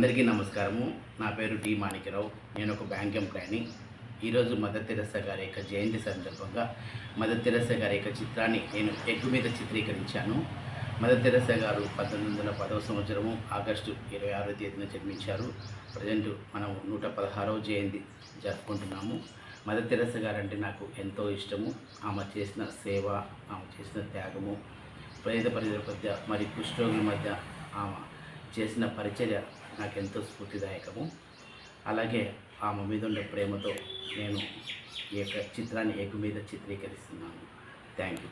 అందరికీ నమస్కారము. నా పేరు డి మాణిక్యరావు. నేను ఒక బ్యాంక్ ఎంప్లాయీని. ఈరోజు మదర్ తెరెసా గారి యొక్క జయంతి సందర్భంగా మదర్ తెరెసా గారి యొక్క చిత్రాన్ని నేను ఎగ్గు మీద చిత్రీకరించాను. మదర్ తెరెసా గారు 1910వ సంవత్సరము ఆగస్టు 26వ తేదీన జన్మించారు. ప్రజెంట్ మనం 116వ జయంతి జరుపుకుంటున్నాము. మదర్ తెరెసా గారు అంటే నాకు ఎంతో ఇష్టము. ఆమె చేసిన సేవ, ఆమె చేసిన త్యాగము, పేద ప్రజల మధ్య మరి కుష్ఠరోగుల మధ్య ఆమె చేసిన పరిచర్య నాకెంతో స్ఫూర్తిదాయకము. అలాగే ఆమె మీద ఉండే ప్రేమతో నేను ఈ యొక్క చిత్రాన్ని ఎగ్గు మీద చిత్రీకరిస్తున్నాను. Thank you.